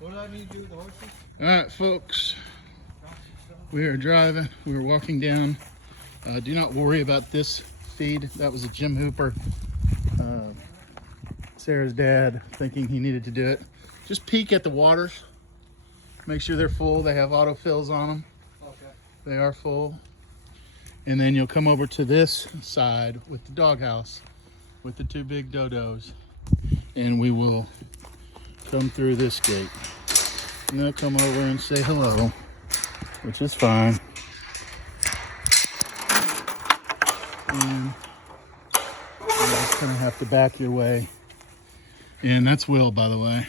What do I need to do with the horses? All right, folks, we are driving. We are walking down. Do not worry about this feed. That was a Jim Hooper. Sarah's dad thinking he needed to do it. Just peek at the waters. Make sure they're full. They have autofills on them. Okay. They are full. And then you'll come over to this side with the doghouse with the two big dodos. And we will come through this gate. And they'll come over and say hello, which is fine. And you just kind of have to back your way. And that's Will, by the way.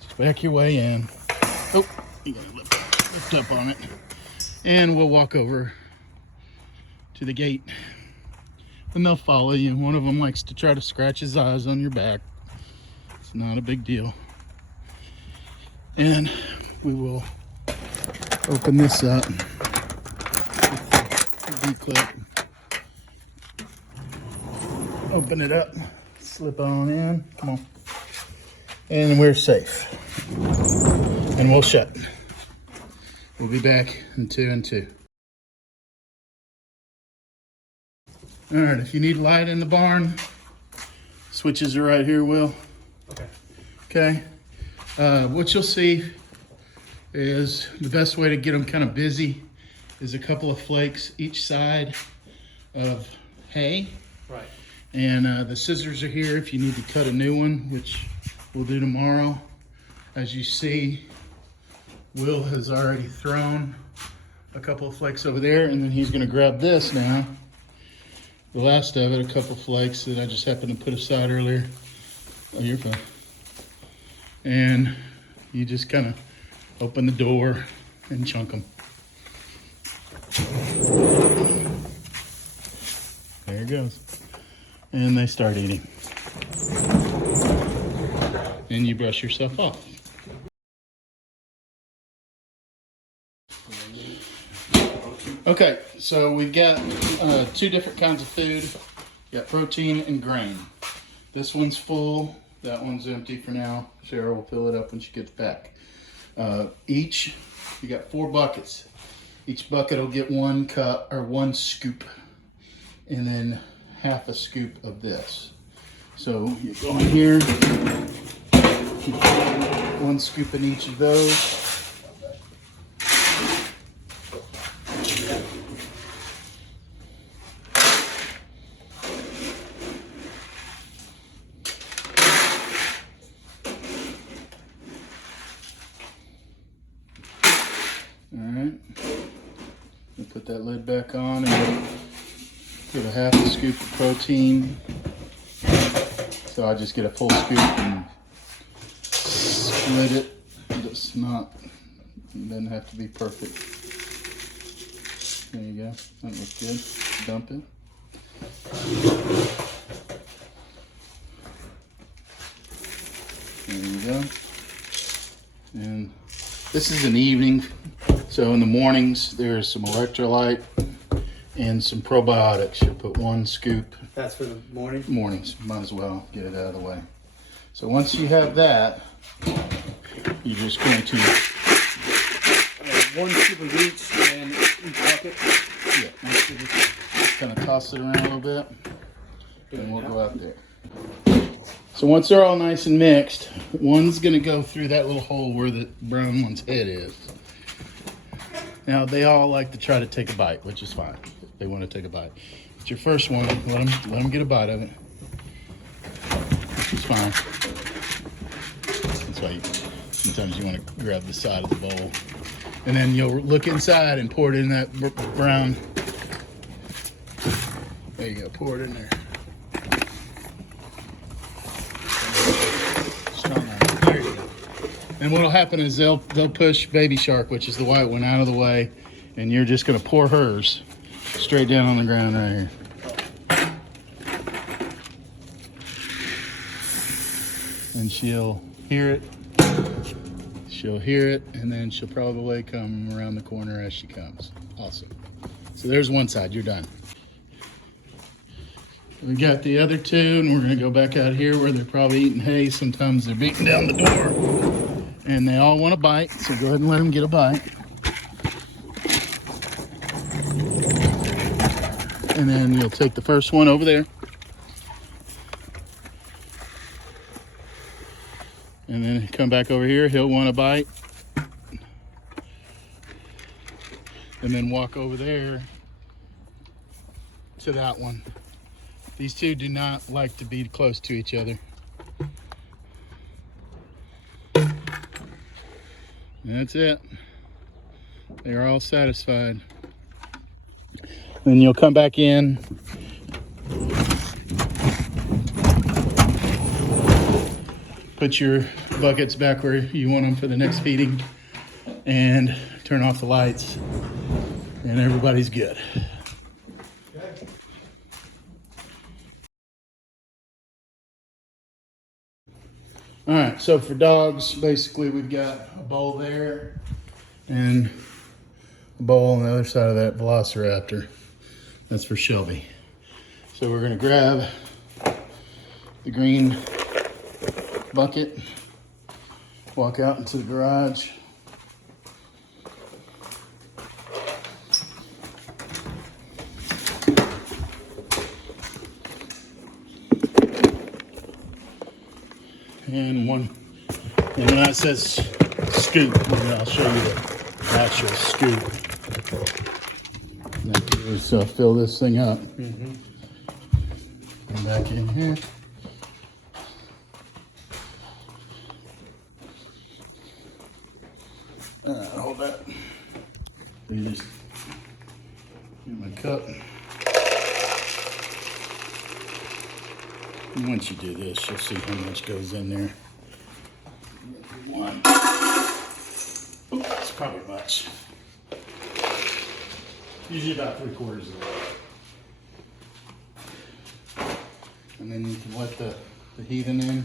Just back your way in. Oh, you gotta lift up on it. And we'll walk over to the gate. And they'll follow you. One of them likes to try to scratch his eyes on your back. It's not a big deal. And we will open this up with the V-clip. Open it up, slip on in, come on. And we're safe. And we'll shut. We'll be back in 2 and 2. All right, if you need light in the barn, switches are right here, Will. Okay. What you'll see is the best way to get them kind of busy is a couple of flakes each side of hay. Right. And the scissors are here if you need to cut a new one, which we'll do tomorrow. As you see, Will has already thrown a couple of flakes over there, and then he's gonna grab this now. The last of it, a couple of flakes that I just happened to put aside earlier. Oh, you're fine. And you just kind of open the door and chunk them. There it goes. And they start eating. And you brush yourself off. Okay, so we've got 2 different kinds of food. We got protein and grain. This one's full. That one's empty for now. Sarah will fill it up when she gets back. You got 4 buckets. Each bucket will get 1 cup or 1 scoop, and then half a scoop of this. So you go in here, 1 scoop in each of those. Alright, we'll put that lid back on and put a half a scoop of protein. So I just get a full scoop and split it. It doesn't have to be perfect. There you go, that looks good. Dump it. There you go. And this is an evening, so in the mornings there's some electrolyte and some probiotics. You put 1 scoop. That's for the morning? Mornings, might as well get it out of the way. So once you have that, you're just going to 1 scoop of each and each bucket. Yeah, just kind of toss it around a little bit, and we'll go out there. So once they're all nice and mixed, one's gonna go through that little hole where the brown one's head is. Now they all like to try to take a bite, which is fine. They want to take a bite. It's your first one. Let them get a bite of it. Which is fine. That's why sometimes you want to grab the side of the bowl, and then you'll look inside and pour it in that brown. There you go. Pour it in there. There you go. And what'll happen is they'll push Baby Shark, which is the white one, out of the way, and you're just gonna pour hers straight down on the ground right here. And she'll hear it. She'll hear it, and then she'll probably come around the corner as she comes. Awesome. So there's one side. You're done. We got the other 2, and we're gonna go back out here where they're probably eating hay. Sometimes they're beating down the door. And they all want a bite, so go ahead and let them get a bite. And then you'll take the first one over there. And then come back over here, he'll want a bite. And then walk over there to that one. These two do not like to be close to each other. And that's it. They are all satisfied. Then you'll come back in. Put your buckets back where you want them for the next feeding and turn off the lights and everybody's good. All right, so for dogs, basically we've got a bowl there and a bowl on the other side of that Velociraptor. That's for Shelby. So we're gonna grab the green bucket, walk out into the garage. And when that says scoop, I'll show you the actual scoop. So fill this thing up. Come back in here. Hold that. You just get my cup. And once you do this, you'll see how much goes in there. One. Oh, that's probably much. Usually about 3/4 of the way. And then you can let the heathen in.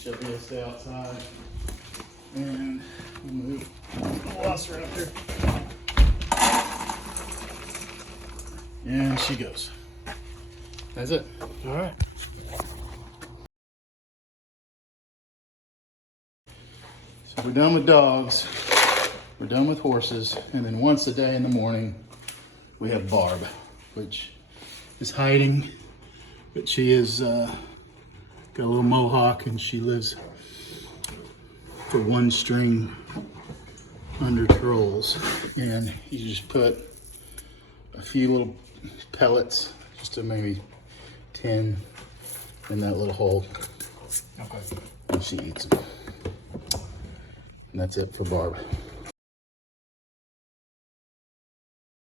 Shelby will stay outside. And we'll move the Velociraptor. And she goes. That's it. All right. So we're done with dogs. We're done with horses. And then once a day in the morning, we have Barb, which is hiding. But she is got a little mohawk and she lives for one string under trolls. And you just put a few little pellets, just to maybe 10 in that little hole. Okay. And she eats them. And that's it for Barb.